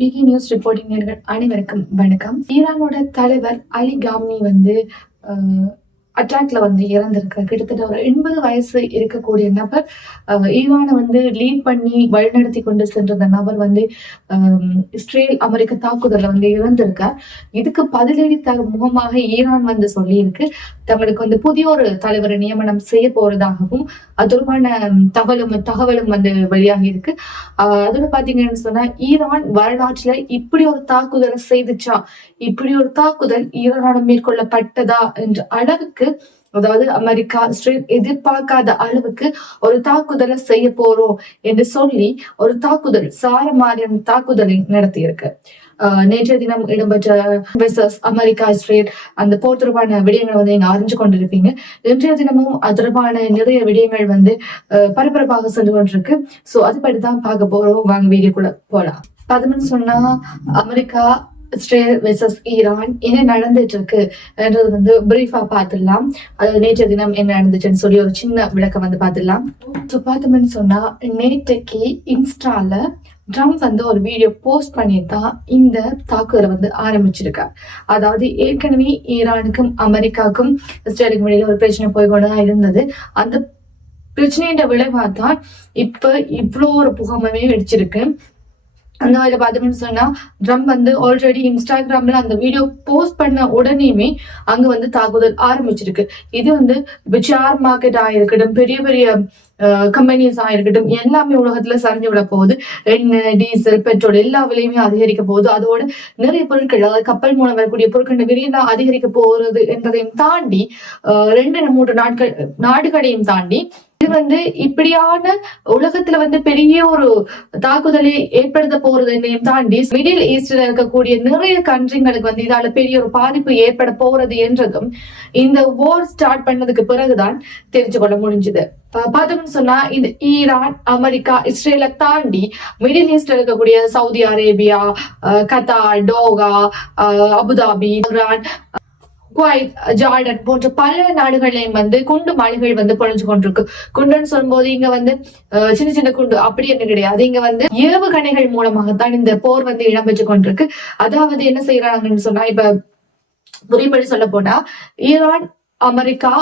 பிகி news reporting நேயர்கள் அனைவருக்கும் வணக்கம். ஈரானோட தலைவர் அலி காம்னி அட்டாக்ல இறந்திருக்கார். கிட்டத்தட்ட ஒரு 80 வயசு இருக்கக்கூடிய நபர் ஈரானை லீட் பண்ணி வழிநடத்தி கொண்டு சென்ற நபர் இஸ்ரேல் அமெரிக்க தாக்குதல இறந்திருக்கார். இதுக்கு பதிலடி முகமாக ஈரான் சொல்லியிருக்கு, தங்களுக்கு புதிய ஒரு தலைவரை நியமனம் செய்ய போறதாகவும் அது தொடர்பான தகவலும் வெளியாகி இருக்கு. அதோட பாத்தீங்கன்னு சொன்னா, ஈரான் வரலாற்றுல இப்படி ஒரு தாக்குதலை செய்துச்சா, இப்படி ஒரு தாக்குதல் ஈரானோட மேற்கொள்ளப்பட்டதா என்ற அளவுக்கு, அதாவது அமெரிக்கா இஸ்ரேல் எதிர்பார்க்காத அளவுக்கு ஒரு தாக்குதலை செய்ய போறோம் என்று சொல்லி ஒரு தாக்குதல் சாரமாரியான தாக்குதலை நடத்தி இருக்கு. நேற்றைய தினம் இடம்பெற்ற அமெரிக்கா இஸ்ரேல் அந்த போர் தொடர்பான விடயங்களை நீங்க அறிஞ்சு கொண்டிருப்பீங்க. இன்றைய தினமும் அது தொடர்பான நிறைய விடயங்கள் பரபரப்பாக சென்று கொண்டிருக்கு. சோ அதுபடிதான் பார்க்க போறோம். வாங்க வீடியோக்குள்ள போலாம். பார்த்தோம்னு சொன்னா, அமெரிக்கா இஸ்ரேல் வெர்சஸ் ஈரான் என்ன நடந்துட்டு இருக்கு என்றது பிரீஃபா பார்த்துடலாம். அதாவது நேற்றைய தினம் என்ன நடந்துச்சுன்னு சொல்லி ஒரு சின்ன விளக்கம் பார்த்துடலாம். பார்த்தோம்னு சொன்னா, நேற்றைக்கு இன்ஸ்டால ட்ரம்ப் ஒரு வீடியோ போஸ்ட் பண்ணிதான் இந்த தாக்குதலை ஆரம்பிச்சிருக்கார். அதாவது ஏற்கனவே ஈரானுக்கும் அமெரிக்காவுக்கும் இஸ்ரேலுக்கும் இடையில ஒரு பிரச்சனை போய்கொண்டுதான் இருந்தது. அந்த பிரச்சனையோட விளைவாதான் இப்ப இவ்வளோ ஒரு புகமே வெடிச்சிருக்கு. அந்த வகையில பார்த்தோம்னு சொன்னா, ட்ரம்ப் ஆல்ரெடி இன்ஸ்டாகிராம்ல அந்த வீடியோ போஸ்ட் பண்ண உடனேயுமே அங்க தாக்குதல் ஆரம்பிச்சிருக்கு. இது ஷேர் மார்க்கெட் ஆயிருக்கட்டும், பெரிய பெரிய கம்பெனிஸ் ஆயிருக்கட்டும், எல்லாமே உலகத்துல சரிஞ்சு விட போகுது. எண்ணெய், டீசல், பெட்ரோல் எல்லா விலையுமே அதிகரிக்க போகுது. அதோட நிறைய பொருட்கள், அதாவது கப்பல் மூலம் வரக்கூடிய பொருட்கள் விரைவில் அதிகரிக்க போறது என்றதையும் தாண்டி 2-3 நாடுகளையும் தாண்டி இது இப்படியான உலகத்துல பெரிய ஒரு தாக்குதலை ஏற்படுத்த போறது என்னையும் தாண்டி மிடில் ஈஸ்ட்ல இருக்கக்கூடிய நிறைய கண்ட்ரிங்களுக்கு இதால பெரிய ஒரு பாதிப்பு ஏற்பட போறது என்றதும் இந்த வார் ஸ்டார்ட் பண்ணதுக்கு பிறகுதான் தெரிஞ்சு கொள்ள முடிஞ்சது. பார்த்தோம்னு சொன்னா, இந்த ஈரான், அமெரிக்கா, இஸ்ரேலை தாண்டி மிடில் ஈஸ்ட்ல இருக்கக்கூடிய Saudi Arabia, Qatar, toga, Abu Dhabi, Iran, Kuwait, Jordan போன்ற பல நாடுகளையும் குண்டு மலைகள் பொழிஞ்சு கொண்டிருக்கு. குண்டுன்னு சொல்லும்போது இங்க சின்ன சின்ன குண்டு அப்படி என்ன கிடையாது. இங்க ஏவுகணைகள் மூலமாகத்தான் இந்த போர் இடம்பெற்று கொண்டிருக்கு. அதாவது என்ன செய்யறாங்கன்னு சொன்னா, இப்ப புரிபடி சொல்ல போனா, ஈரான், அமெரிக்கா,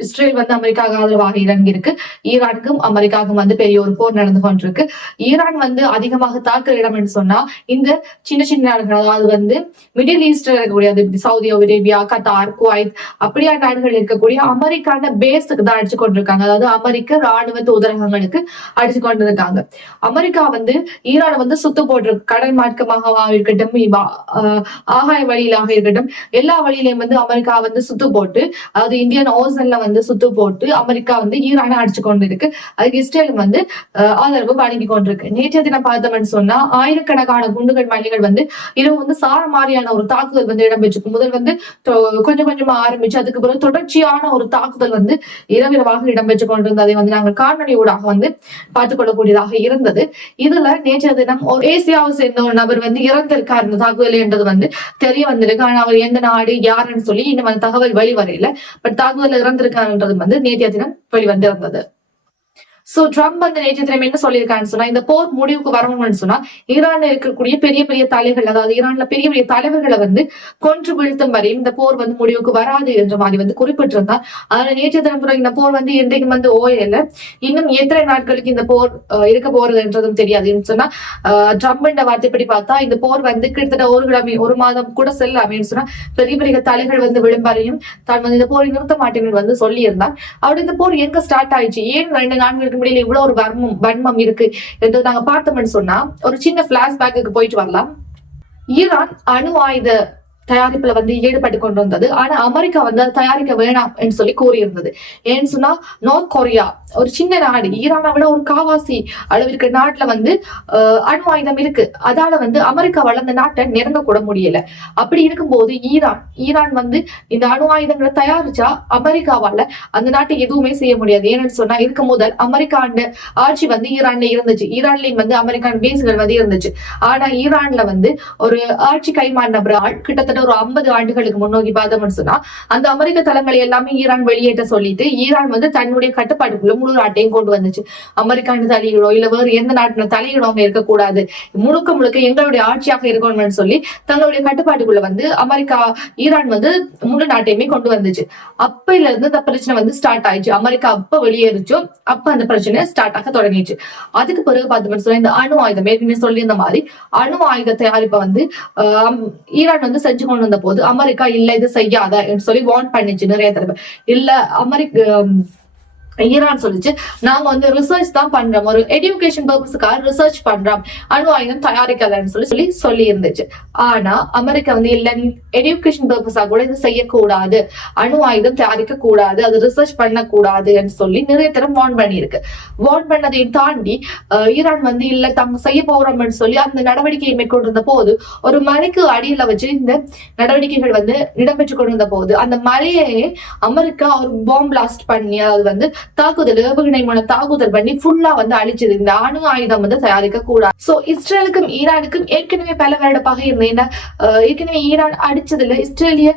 இஸ்ரேல் அமெரிக்காவுக்கு ஆதரவாக இறங்கி இருக்கு. ஈரானுக்கும் அமெரிக்காவுக்கும் பெரிய ஒரு போர் நடந்து கொண்டிருக்கு. ஈரான் அதிகமாக தாக்குற இடம் என்று சொன்னா, இந்த சின்ன சின்ன நாடுகள், அதாவது மிடில் ஈஸ்ட்ல இருக்கக்கூடிய சவுதி அரேபியா, கத்தார், குவைத் அப்படியா நாடுகள் இருக்கக்கூடிய அமெரிக்கான பேஸுக்கு தான் அடிச்சு கொண்டிருக்காங்க. அதாவது அமெரிக்க ராணுவ தூதரகங்களுக்கு அடிச்சு கொண்டிருக்காங்க. அமெரிக்கா ஈரானை சுத்து போட்டிருக்கு. கடல் மார்க்கமாக இருக்கட்டும், ஆகாய வழியிலாக இருக்கட்டும், எல்லா வழியிலையும் அமெரிக்கா சுத்து போட்டு, அதாவது இந்தியன் ஓசன்ல சுத்து போட்டு அமெரிக்கா ஈரானை அடிச்சு கொண்டு இருக்கு. அதுக்கு இஸ்ரேல் ஆதரவு வழங்கி கொண்டிருக்கு. நேற்றைய தினம் பார்த்தோம்னு சொன்னா, ஆயிரக்கணக்கான குண்டுகள் மலைகள் இரவு சாரமாரியான ஒரு தாக்குதல் இடம்பெற்றிருக்கு. முதல் கொஞ்சம் கொஞ்சமா ஆரம்பிச்சு, அதுக்கு பிறகு தொடர்ச்சியான ஒரு தாக்குதல் இரவிரவாக இடம்பெற்று கொண்டிருந்ததை நாங்கள் காணொலி ஊடாக பார்த்துக் கொள்ளக்கூடியதாக இருந்தது. இதுல நேற்றைய தினம் ஒரு ஏசியாவை சேர்ந்த ஒரு நபர் இறந்திருக்கார் இந்த தாக்குதல் என்றது தெரிய வந்திருக்கு. ஆனா அவர் எந்த நாடு, யாருன்னு சொல்லி இன்னும் தகவல் வெளிவரையில. பட் தாக்குதல் இறந்திருக்காருன்றது நேற்றைய தினம் வெளிவந்திருந்தது. சோ ட்ரம்ப் நேற்றைய தினம் என்ன சொல்லியிருக்கான்னு சொன்னா, இந்த போர் முடிவுக்கு வரணும்னு சொன்னா, ஈரான்ல இருக்கக்கூடிய பெரிய பெரிய தலைகள், அதாவது ஈரான்ல பெரிய பெரிய தலைவர்களை கொன்று வீழ்த்தும் வரை இந்த போர் முடிவுக்கு வராது என்ற மாதிரி குறிப்பிட்டிருந்தார். அதனால நேற்றைய தினம் இந்த போர் இன்றைக்கு ஓயல. இன்னும் எத்தனை நாட்களுக்கு இந்த போர் இருக்க போறதுன்றதும் தெரியாதுன்னு சொன்னா, ட்ரம்ப் வார்த்தைப்படி பார்த்தா இந்த போர் கிட்டத்தட்ட ஒரு கிழமை, ஒரு மாதம் கூட செல்லாமன்னு சொன்னா, பெரிய பெரிய தலைகள் விளம்பரையும் தான் இந்த போரை நிறுத்த மாட்டேன்னு சொல்லி இருந்தார். அப்படி இந்த போர் எங்க ஸ்டார்ட் ஆயிடுச்சு, ஏன் 2 நாடுகளுக்கு முடியல இவ்வளவு ஒரு வன்மம் இருக்கு என்று நாங்க பார்த்தோம்னு சொன்னா, ஒரு சின்ன பிளாஷ்பேக்கு போயிட்டு வரலாம். ஈரான் அணு ஆயுத தயாரிப்புல ஈடுபட்டு கொண்டு வந்தது. ஆனா அமெரிக்கா தயாரிக்க வேணாம் என்று சொல்லி கூறியிருந்தது. ஏன்னு சொன்னா, நார்த் கொரியா ஒரு சின்ன நாடு, ஈரானை விட ஒரு காவாசி அளவிற்கு நாட்டுல அணு ஆயுதம் இருக்கு. அதால அமெரிக்காவால் அந்த நாட்டை நெருங்க கூட முடியல. அப்படி இருக்கும்போது ஈரான் இந்த அணு ஆயுதங்களை தயாரிச்சா அமெரிக்காவால அந்த நாட்டை எதுவுமே செய்ய முடியாது. ஏன்னு சொன்னா, இதுக்கு முதல் அமெரிக்காண்ட ஆட்சி ஈரான்ல இருந்துச்சு. ஈரான்லயும் அமெரிக்கான் பேஸ்கள் இருந்துச்சு. ஆனா ஈரான்ல ஒரு ஆட்சி கைமாறின கிட்டத்தட்ட கிட்டத்தட்ட ஒரு 50 ஆண்டுகளுக்கு முன்னோக்கி பார்த்தோம்னு சொன்னா அந்த அமெரிக்க தளங்களை எல்லாமே ஈரான் வெளியேற்ற சொல்லிட்டு ஈரான் வந்து தன்னுடைய கட்டுப்பாட்டுக்குள்ள முழு நாட்டையும் கொண்டு வந்துச்சு. அமெரிக்கான்னு தலையிடோ இல்ல வேறு எந்த நாட்டுல தலையிடாம இருக்கக்கூடாது, முழுக்க முழுக்க எங்களுடைய ஆட்சியாக இருக்கணும்னு சொல்லி தங்களுடைய கட்டுப்பாட்டுக்குள்ள வந்து அமெரிக்கா ஈரான் வந்து முழு நாட்டையுமே கொண்டு வந்துச்சு. அப்பையில இருந்து இந்த பிரச்சனை வந்து ஸ்டார்ட் ஆயிடுச்சு. அமெரிக்கா அப்ப வெளியேறிச்சோ அப்ப அந்த பிரச்சனை ஸ்டார்ட் ஆக தொடங்கிடுச்சு. அதுக்கு பிறகு பார்த்தோம்னு சொன்னா இந்த அணு ஆயுதம் ஏற்கனவே சொல்லி இந்த மாதிரி அணு ஆயுத தயாரிப்பை வந்து ஈரான் வந்து செஞ்சு கொண்டு வந்த போது அமெரிக்கா இல்ல இது செய்யாத சொல்லி வார்ன் பண்ணிச்சு நிறைய தடவை. இல்ல ஈரான் சொல்லிச்சு நாங்க வந்து ரிசர்ச் தான் பண்றோம், ஒரு எஜுகேஷன் பர்பஸ்க்காக ரிசர்ச் பண்றோம், அணு ஆயுதம் தயாரிக்கலன்னு சொல்லி இருந்துச்சு. ஆனா அமெரிக்கா வந்து இல்ல நீ எஜுகேஷன் பர்பஸா கூட இது செய்யக்கூடாது, அணு ஆயுதம் தயாரிக்க கூடாது, அது ரிசர்ச் பண்ணக்கூடாதுன்னு சொல்லி நிறைய தரம் வார்ன் பண்ணியிருக்கு. வார்ன் பண்ணதையும் தாண்டி ஈரான் வந்து இல்ல தாங்க செய்ய போறோம்னு சொல்லி அந்த நடவடிக்கையை மேற்கொண்டிருந்த போது ஒரு மலைக்கு அடியில வச்சு இந்த நடவடிக்கைகள் வந்து இடம்பெற்று கொண்டிருந்த போது அந்த மலையை அமெரிக்கா ஒரு பாம்பு பிளாஸ்ட் பண்ணி அது வந்து தாக்குதல் ஏவுகணை மூலம் தாக்குதல் பண்ணி ஃபுல்லா வந்து அழிச்சது. இந்த அணு ஆயுதம் வந்து தயாரிக்க கூடாது. சோ இஸ்ரேலுக்கும் ஈரானுக்கும் ஏற்கனவே பல வருட பகை இருந்தேன். ஏற்கனவே ஈரான் அடிச்சதுல இஸ்ரேலிய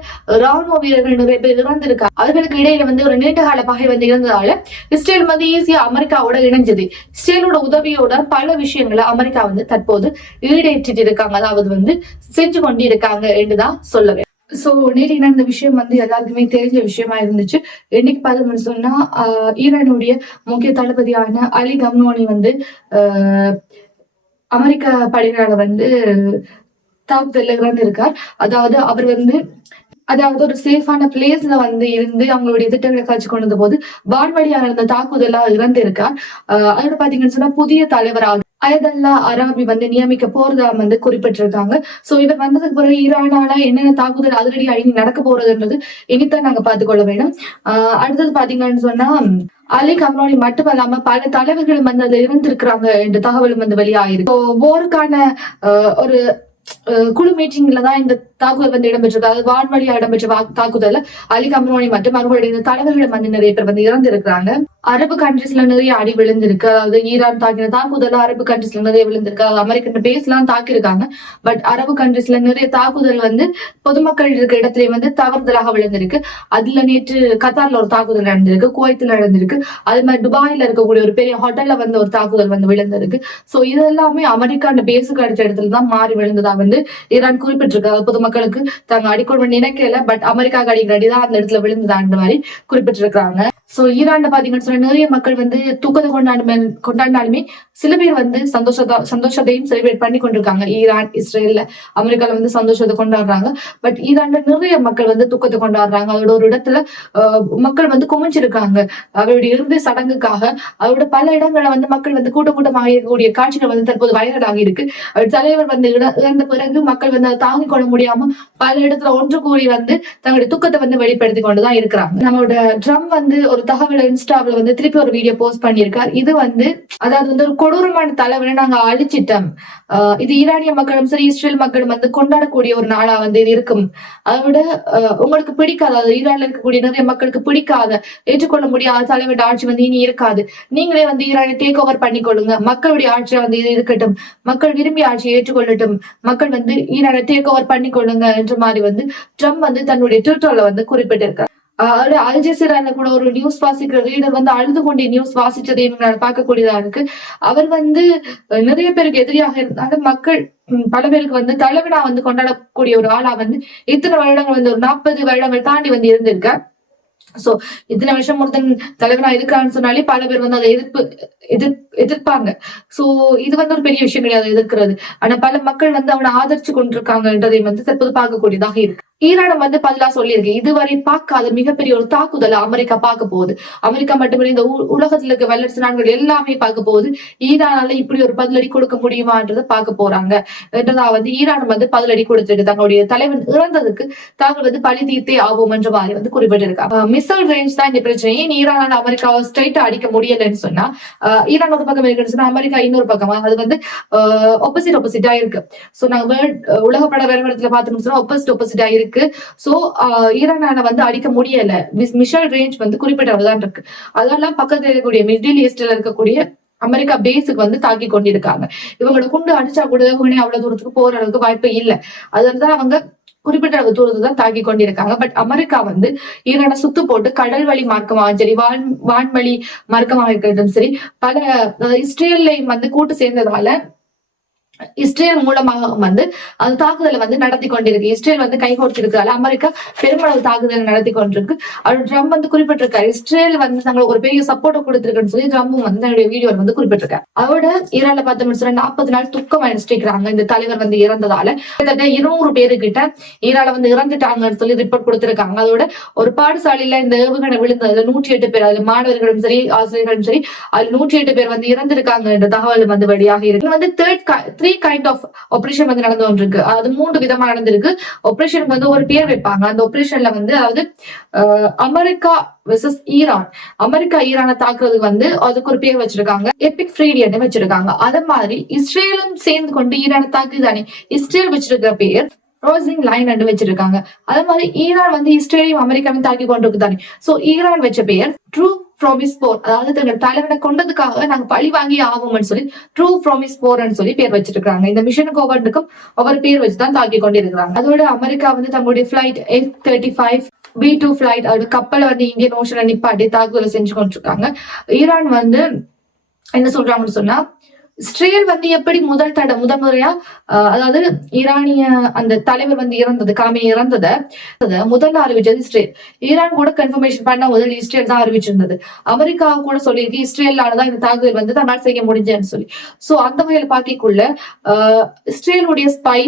ராணுவ வீரர்கள் நிறைய பேர் இறந்திருக்காங்க. அவர்களுக்கு இடையில வந்து ஒரு நீண்டகால பகை வந்து இருந்ததால இஸ்ரேல் வந்து ஈஸியா அமெரிக்காவோட இணைஞ்சது. இஸ்ரேலோட உதவியோட பல விஷயங்களை அமெரிக்கா வந்து தற்போது ஈடேற்றிட்டு இருக்காங்க, அதாவது வந்து செஞ்சு கொண்டு இருக்காங்க என்றுதான் சொல்லவே. சோ நேற்று நடந்த விஷயம் வந்து எல்லாருக்குமே தெரிஞ்ச விஷயமா இருந்துச்சு. என்னைக்கு பார்த்தோம்னு சொன்னா ஈரானுடைய முக்கிய தளபதியான அலி கம்னோனி வந்து அமெரிக்க படைகளால வந்து தாக்குதல்ல இறந்திருக்கார். அதாவது அவர் வந்து ஒரு சேஃபான பிளேஸ்ல வந்து இருந்து அவங்களுடைய திட்டங்களை காட்சி கொண்டது போது வான்வழியாக இருந்த தாக்குதலா இறந்திருக்கார். அதோட பாத்தீங்கன்னு சொன்னா புதிய தலைவராக அயதல்லா அராபி வந்து நியமிக்க போறதா வந்து குறிப்பிட்டிருக்காங்க. சோ இவர் வந்ததுக்கு பிறகு ஈரானால என்னென்ன தாக்குதல் அதிரடி அழகி நடக்க போறதுன்றது இனித்தான் நாங்க பார்த்துக்கொள்ள வேண்டும். அடுத்தது பாத்தீங்கன்னு சொன்னா அலி கம்னோனி மட்டுமல்லாம பல தலைவர்களும் வந்து அதுல இருந்திருக்கிறாங்க என்ற தகவலும் வந்து வெளியாயிருக்கு. போருக்கான ஒரு குழு மீட்டிங்ல தான் இந்த தாக்குதல் வந்து இடம்பெற்றிருக்கு. அதாவது வான்வழியா இடம்பெற்ற தாக்குதல் அலி கம்னோனி மற்றும் அவர்களுடைய தலைவர்கள் வந்து நிறைய பேர் வந்து இறந்திருக்கிறாங்க. அரபு கண்ட்ரிஸ்ல நிறைய அடி விழுந்திருக்கு. அதாவது ஈரான் தாக்கின தாக்குதல் அரபு கண்ட்ரிஸ்ல நிறைய விழுந்திருக்கு. அமெரிக்கன் பேஸ் எல்லாம் தாக்கியிருக்காங்க. பட் அரபு கண்ட்ரிஸ்ல நிறைய தாக்குதல் வந்து பொதுமக்கள் இருக்க இடத்துல வந்து தவறுதலாக விழுந்திருக்கு. அதுல நேற்று கத்தார்ல ஒரு தாக்குதல் நடந்திருக்கு, குவைத்துல நடந்திருக்கு, அது மாதிரி துபாயில இருக்கக்கூடிய ஒரு பெரிய ஹோட்டல்ல வந்து ஒரு தாக்குதல் வந்து விழுந்திருக்கு. சோ இது எல்லாமே அமெரிக்கான பேஸுக்கு அடிச்ச இடத்துல தான் மாறி விழுந்ததா வந்து ஈரான் குறிப்பிட்டிருக்காங்க. பொதுமக்களுக்கு தாங்க அடிக்கொண்டு நினைக்கல, பட் அமெரிக்காவுக்கு அடிக்கிற அடிதான் அந்த இடத்துல விழுந்ததான்ற மாதிரி குறிப்பிட்டிருக்காங்க. சோ ஈரான்ல பாத்தீங்கன்னு சொன்னா நிறைய மக்கள் வந்து தூக்கத்தை கொண்டாடினாலுமே சில பேர் வந்து சந்தோஷத்தையும் செலிப்ரேட் பண்ணி கொண்டிருக்காங்க. ஈரான் இஸ்ரேல்ல அமெரிக்கால வந்து சந்தோஷத்தை கொண்டாடுறாங்க. பட் ஈரான்ல நிறைய மக்கள் வந்து துக்கத்தை கொண்டாடுறாங்க. அதோட ஒரு இடத்துல மக்கள் வந்து குமிஞ்சிருக்காங்க அவருடைய இறுதி சடங்குக்காக. அவரோட பல இடங்களை வந்து மக்கள் வந்து கூட்டமாக இருக்கக்கூடிய காட்சிகள் வந்து தற்போது வைரலாகி இருக்கு. தலைவர் வந்து இறந்த பிறகு மக்கள் வந்து அதை தாங்கிக் கொள்ள முடியாம பல இடத்துல ஒன்று கூறி வந்து தங்களுடைய துக்கத்தை வந்து வெளிப்படுத்தி கொண்டுதான் இருக்கிறாங்க. நம்மளோட ட்ரம்ப் வந்து ஒரு தகவல் இன்ஸ்டாவில் வந்து திருப்பி ஒரு வீடியோ போஸ்ட் பண்ணியிருக்கார். இது வந்து அதாவது வந்து ஒரு கொடூரமான தலைவனை நாங்க அழிச்சிட்டோம், இது ஈரானிய மக்களும் சரி இஸ்ரேல் மக்களும் வந்து கொண்டாடக்கூடிய ஒரு நாளா வந்து இது இருக்கும். அதை விட உங்களுக்கு பிடிக்காத, அதாவது ஈரான்ல இருக்கக்கூடிய நிறைய மக்களுக்கு பிடிக்காத ஏற்றுக்கொள்ள முடியாத தலைவருடைய ஆட்சி வந்து இனி இருக்காது. நீங்களே வந்து ஈரானை டேக் ஓவர் பண்ணிக்கொள்ளுங்க, மக்களுடைய ஆட்சியை வந்து இது இருக்கட்டும், மக்கள் விரும்பிய ஆட்சியை ஏற்றுக்கொள்ளட்டும், மக்கள் வந்து ஈரானை டேக் ஓவர் பண்ணிக்கொள்ளுங்க என்ற மாதிரி வந்து ட்ரம்ப் வந்து தன்னுடைய ட்விட்டர்ல வந்து குறிப்பிட்டிருக்கார். அல்ஜசீரால கூட ஒரு நியூஸ் வாசிக்கிற ரீடர் வந்து அழுது கொண்டே நியூஸ் வாசிச்சதையும் பார்க்கக்கூடியதா இருக்கு. அவர் வந்து நிறைய பேருக்கு எதிரியாக இருந்தாலும் மக்கள் பல பேருக்கு வந்து தலைவனா வந்து கொண்டாடக்கூடிய ஒரு ஆளா வந்து இத்தனை வருடங்கள் வந்து ஒரு 40 வருடங்கள் தாண்டி வந்து இருந்திருக்க. சோ இத்தனை வருஷம் ஒருத்தன் தலைவனா இருக்கான்னு சொன்னாலே பல பேர் வந்து அதை எதிர்ப்பாங்க. சோ இது வந்து ஒரு பெரிய விஷயம் கிடையாது எதிர்க்கிறது. ஆனா பல மக்கள் வந்து அவனை ஆதரிச்சு கொண்டிருக்காங்கன்றதை வந்து தற்போது பார்க்கக்கூடியதாக இருக்கு. ஈரானம் வந்து பதிலா சொல்லியிருக்கு, இதுவரை பார்க்காத மிகப்பெரிய ஒரு தாக்குதலை அமெரிக்கா பார்க்க போகுது. அமெரிக்கா மட்டுமில்லை இந்த உலகத்துல இருக்க வல்லரசு நாடுகள் எல்லாமே பார்க்க போகுது. ஈரானால இப்படி ஒரு பதிலடி கொடுக்க முடியுமான்றதை பார்க்க போறாங்க என்றதா வந்து ஈரான் வந்து பதிலடி கொடுத்திருக்கு. தங்களுடைய தலைவன் இறந்ததுக்கு தாங்கள் வந்து பழி தீர்த்தே ஆகும் என்ற மாதிரி வந்து குறிப்பிட்டிருக்காங்க. மிசைல் ரேஞ்ச் தான் இந்த பிரச்சனை. ஏன் ஈரானால அமெரிக்காவை ஸ்ட்ரைட்டா அடிக்க முடியலன்னு சொன்னா ஈரான் ஒரு பக்கம் இருக்குன்னு சொன்னா அமெரிக்கா இன்னொரு பக்கமா அது வந்து ஆப்போசிட்டா இருக்கு. சோ நாங்க உலகப்பட விவரத்துல பார்த்தோம்னு சொன்னா ஆப்போசிட்டா இருக்கு. சோ ஈரானால வந்து அடிக்க முடியல. மிசைல் ரேஞ்ச் வந்து குறிப்பிட்டதான் இருக்கு. அதெல்லாம் பக்கத்துல இருக்கக்கூடிய மிடில் ஈஸ்ட்ல இருக்கக்கூடிய அமெரிக்கா பேஸுக்கு வந்து தாக்கி கொண்டிருக்காங்க. இவங்களோட குண்டு அடிச்சா கூட அவ்வளவு தூரத்துக்கு போற அளவுக்கு வாய்ப்பு இல்லை. அதனாலதான் அவங்க குறிப்பிட்ட அளவு தூரத்தை தான் தாக்கி கொண்டிருக்காங்க. பட் அமெரிக்கா வந்து ஈரானை சுத்து போட்டு கடல் வழி மார்க்கமாக சரி, வான்வழி மார்க்கமாக இருக்கிறதும் சரி, பல இஸ்ரேலை வந்து கூட்டு சேர்ந்ததால இஸ்ரேல் மூலமாக வந்து அந்த தாக்குதலை வந்து நடத்தி கொண்டிருக்கு. இஸ்ரேல் வந்து கை கொடுத்திருக்கிறதால அமெரிக்கா பெருமளவு தாக்குதல் நடத்தி கொண்டிருக்கு. ட்ரம்ப் வந்து குறிப்பிட்டிருக்காரு, இஸ்ரேல் வந்து தங்களுக்கு ஒரு பெரிய சப்போர்ட் கொடுத்திருக்குன்னு சொல்லி ட்ரம்பும் வந்து தன்னுடைய வீடியோவில் வந்து குறிப்பிட்டிருக்காரு. அதோட ஈரான்ல பார்த்தோம்னு சொன்னா 40 நாள் துக்கம் அனுஷ்டிக்கிறாங்க இந்த தலைவர் வந்து இறந்ததால. கிட்டத்தட்ட 200 பேரு கிட்ட ஈரான்ல வந்து இறந்துட்டாங்கன்னு சொல்லி ரிப்போர்ட் கொடுத்திருக்காங்க. அதோட ஒரு பாடசாலையில இந்த ஏவுகணை விழுந்ததுல 108 பேர், அது மாணவர்களும் சரி ஆசிரியர்களும் சரி, அது 108 பேர் வந்து இறந்திருக்காங்க என்ற தகவல் வந்து வெளியாக இருக்கு. வந்து த்ரீ கைண்ட் ஆஃப் ஆபரேஷன் வந்து நடந்து கொண்டிருக்கு. அது 3 விதமா நடந்திருக்கு. ஆபரேஷனுக்கு வந்து ஒரு பேர் வைப்பாங்க. அந்த ஆபரேஷன்ல வந்து அதாவது அமெரிக்கா வெர்சஸ் ஈரான், அமெரிக்கா ஈரானை தாக்குறதுக்கு வந்து அதுக்கு ஒரு பேர் வச்சிருக்காங்க, எபிக் ஃப்ரீடியன் வச்சிருக்காங்க. அத மாதிரி இஸ்ரேலும் சேர்ந்து கொண்டு ஈரானை தாக்குதானே, இஸ்ரேல் வச்சிருக்கிற பேர் ரோசிங் லைன் என்று வச்சிருக்காங்க. அதே மாதிரி ஈரான் வந்து இஸ்ரேலையும் அமெரிக்காவையும் தாக்கி கொண்டிருக்கு தானே. சோ ஈரான் வச்ச பெயர் ட்ரூ ப்ராமிஸ் போர், அதாவது தங்கள் தலைவனை கொண்டதுக்காக நாங்க பழி வாங்கி ஆகும்னு சொல்லி ட்ரூ ப்ராமிஸ் போர்ன்னு சொல்லி பேர் வச்சிருக்காங்க. இந்த மிஷனுக்கு ஒவ்வொன்றுக்கும் ஒவ்வொரு பேர் வச்சுதான் தாக்கி கொண்டிருக்கிறாங்க. அதோட அமெரிக்கா வந்து தங்களுடைய பிளைட் F-35 B-2 பிளைட், அதோட கப்பலை வந்து இந்தியன் ஓஷன்ல நிப்பாட்டி தாக்குதலை செஞ்சு கொண்டிருக்காங்க. ஈரான் வந்து என்ன சொல்றாங்கன்னு சொன்னா, இஸ்ரேல் வந்து எப்படி முதல் முறையா அதாவது ஈரானிய அந்த தலைவர் வந்து இறந்தது, காமினி இறந்தத முதல்ல அறிவிச்சது இஸ்ரேல். ஈரான் கூட கன்ஃபர்மேஷன் பண்ண முதல் இஸ்ரேல் தான் அறிவிச்சிருந்தது. அமெரிக்கா கூட சொல்லியிருக்கு இஸ்ரேலானதான் இந்த தாக்குதல் வந்து தன்னால் செய்ய முடிஞ்சேன்னு சொல்லி. சோ அந்த வகையில பாக்கிக்குள்ள இஸ்ரேலுடைய ஸ்பை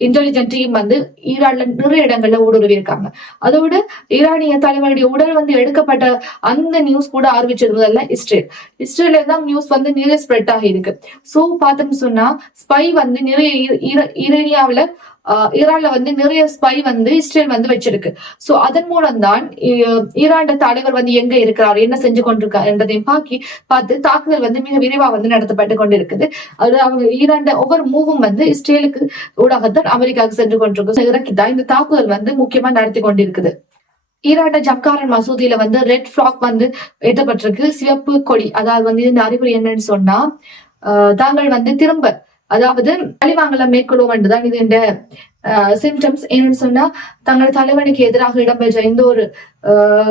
இன்டெலிஜென்ட் டீம் வந்து ஈரான்ல நிறைய இடங்கள்ல ஊடுருவி இருக்காங்க. அதோட ஈரானிய தலைவருடைய உடல் வந்து எடுக்கப்பட்ட அந்த நியூஸ் கூட ஆரம்பிச்சது முதல்ல இஸ்ரேல்ல தான் நியூஸ் வந்து நிறைய ஸ்ப்ரெட் ஆகி இருக்கு. சோ பார்த்தோம்னு சொன்னா ஸ்பை வந்து நிறைய ஈரானியாவில ஈரான்ல வந்து நிறைய ஸ்பை வந்து இஸ்ரேல் வந்து வச்சிருக்கு. சோ அதன் மூலம் தான் ஈரான் தலைவர் வந்து எங்க இருக்கிறார், என்ன செஞ்சு கொண்டிருக்கார் என்றதையும் பார்த்து தாக்குதல் வந்து மிக விரைவா வந்து நடத்தப்பட்டு கொண்டிருக்குது. அது அவங்க ஈரான் ஒவ்வொரு மூவும் வந்து இஸ்ரேலுக்கு ஊடாகத்தான் அமெரிக்காவுக்கு சென்று கொண்டிருக்கு. இறக்கிதான் இந்த தாக்குதல் வந்து முக்கியமா நடத்தி கொண்டிருக்குது. ஈரான் ஜம்காரன் மசூதியில வந்து ரெட் பிளாக் வந்து ஏற்றப்பட்டிருக்கு, சிவப்பு கொடி. அதாவது வந்து இந்த அறிகுறி என்னன்னு சொன்னா, தாங்கள் வந்து திரும்ப அதாவது பழிவாங்கல மேற்கொள்வோம் என்றுதான் இது இந்த சிம்டம்ஸ். என்னன்னு சொன்னா, தங்கள் தலைவனுக்கு எதிராக இடம்பெற்ற இந்த ஒரு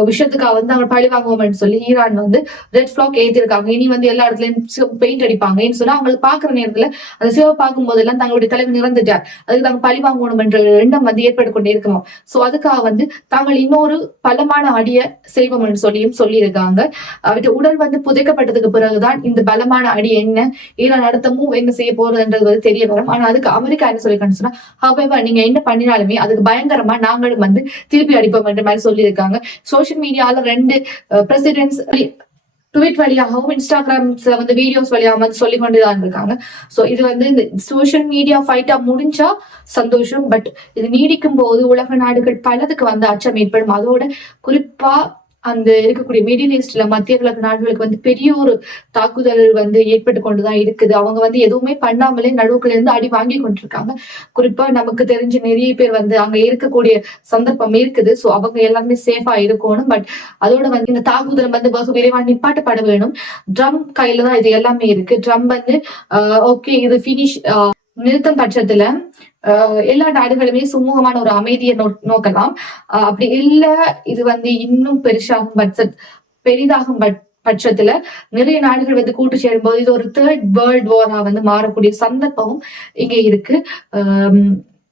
விஷயத்துக்காக வந்து அவங்க பழி வாங்குவோம்னு சொல்லி ஈரான் வந்து ரெட் பிளாக் ஏற்றிருக்காங்க. இனி வந்து எல்லா இடத்துலயும் பெயிண்ட் அடிப்பாங்க. ஏன்னு சொன்னா அவங்களுக்கு பாக்குற நேரத்துல அந்த சிவப்பு பார்க்கும் போதெல்லாம் தங்களுடைய தலைவன் இறந்துட்டார், அதுக்கு தாங்க பழி வாங்கணும் என்ற எண்ணம் வந்து ஏற்பட்டு கொண்டே இருக்குமா. சோ அதுக்காக வந்து தாங்கள் இன்னொரு பலமான அடிய செய்வோம்னு சொல்லி இருக்காங்க. அவருடைய உடல் வந்து புதைக்கப்பட்டதுக்கு பிறகுதான் இந்த பலமான அடி என்ன, ஈரான் அடுத்த மூவ் என்ன செய்ய போறதுன்றது வந்து தெரிய வரும். ஆனா அதுக்கு அமெரிக்கா என்ன சொல்லிருக்கான்னு சொன்னா, however நீங்க என்ன பண்ணினாலுமே அதுக்கு பயங்கரமா நாங்களும் வந்து திருப்பி அடிப்போம் என்ற மாதிரி சொல்லியிருக்காங்க. சோசியல் மீடியால 2 பிரசிடென்ட்ஸ் ட்வீட் வழியாகவும் இன்ஸ்டாகிராம்ஸ்ல வந்து வீடியோஸ் வழியாக வந்து சொல்லி கொண்டுதான் இருக்காங்க. சோ இது வந்து இந்த சோசியல் மீடியா ஃபைட்டா முடிஞ்சா சந்தோஷம். பட் இது நீடிக்கும் போது உலக நாடுகள் பலதுக்கு வந்து அச்சம் ஏற்படும். அதோட குறிப்பா அந்த இருக்கக்கூடிய மிடில் ஈஸ்ட்ல மத்திய கிழக்கு நாடுகளுக்கு வந்து பெரிய ஒரு தாக்குதல் வந்து ஏற்பட்டு கொண்டுதான் இருக்குது. அவங்க வந்து எதுவுமே பண்ணாமலே நடுவுக்குள்ள இருந்து அடி வாங்கி கொண்டிருக்காங்க. குறிப்பா நமக்கு தெரிஞ்ச நிறைய பேர் வந்து அங்க இருக்கக்கூடிய சந்தர்ப்பம் இருக்குது. சோ அவங்க எல்லாருமே சேஃபா இருக்கணும். பட் அதோட வந்து இந்த தாக்குதல் வந்து வெகு விரைவா நிப்பாட்டப்பட வேணும். ட்ரம்ப் கையில தான் இது எல்லாமே இருக்கு. ட்ரம்ப் வந்து ஓகே இது பினிஷ் நிறுத்தும் பட்சத்துல எல்லா நாடுகளுமே சுமூகமான ஒரு அமைதியை நோக்கலாம். அப்படி இல்ல இது வந்து இன்னும் பெரிதாகும் பட்சத்துல நிறைய நாடுகள் வந்து கூட்டு சேரும்போது இது ஒரு 3rd வேர்ல்ட் வாரா வந்து மாறக்கூடிய சந்தர்ப்பமும் இங்க இருக்கு.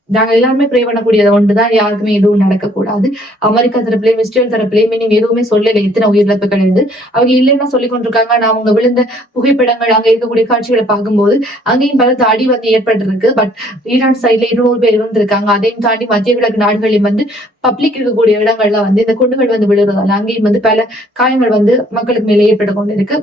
நாங்க எல்லாருமே ப்ரே பண்ணக்கூடியது ஒன்றுதான், யாருக்குமே எதுவும் நடக்கக்கூடாது. அமெரிக்கா தரப்புலயும் இஸ்ரேல் தரப்புலயும் நீங்க எதுவுமே சொல்லல எத்தனை உயிரிழப்புகள் இருந்து அவங்க இல்லைன்னா சொல்லி கொண்டிருக்காங்க. நான் அவங்க விழுந்த புகைப்படங்கள் அங்க இருக்கக்கூடிய காட்சிகளை பார்க்கும்போது அங்கேயும் பலத்த அடி வந்து ஏற்பட்டு இருக்கு. பட் ஈரான் சைட்ல 200 பேர் இருந்திருக்காங்க. அதையும் தாண்டி மத்திய கிழக்கு நாடுகளையும் வந்து பப்ளிக் இருக்கக்கூடிய இடங்கள்ல வந்து இந்த குண்டுகள் வந்து விழுறதால அங்கேயும் வந்து பல காயங்கள் வந்து மக்களுக்கு மேலே ஏற்பட்டு கொண்டு இருக்கு.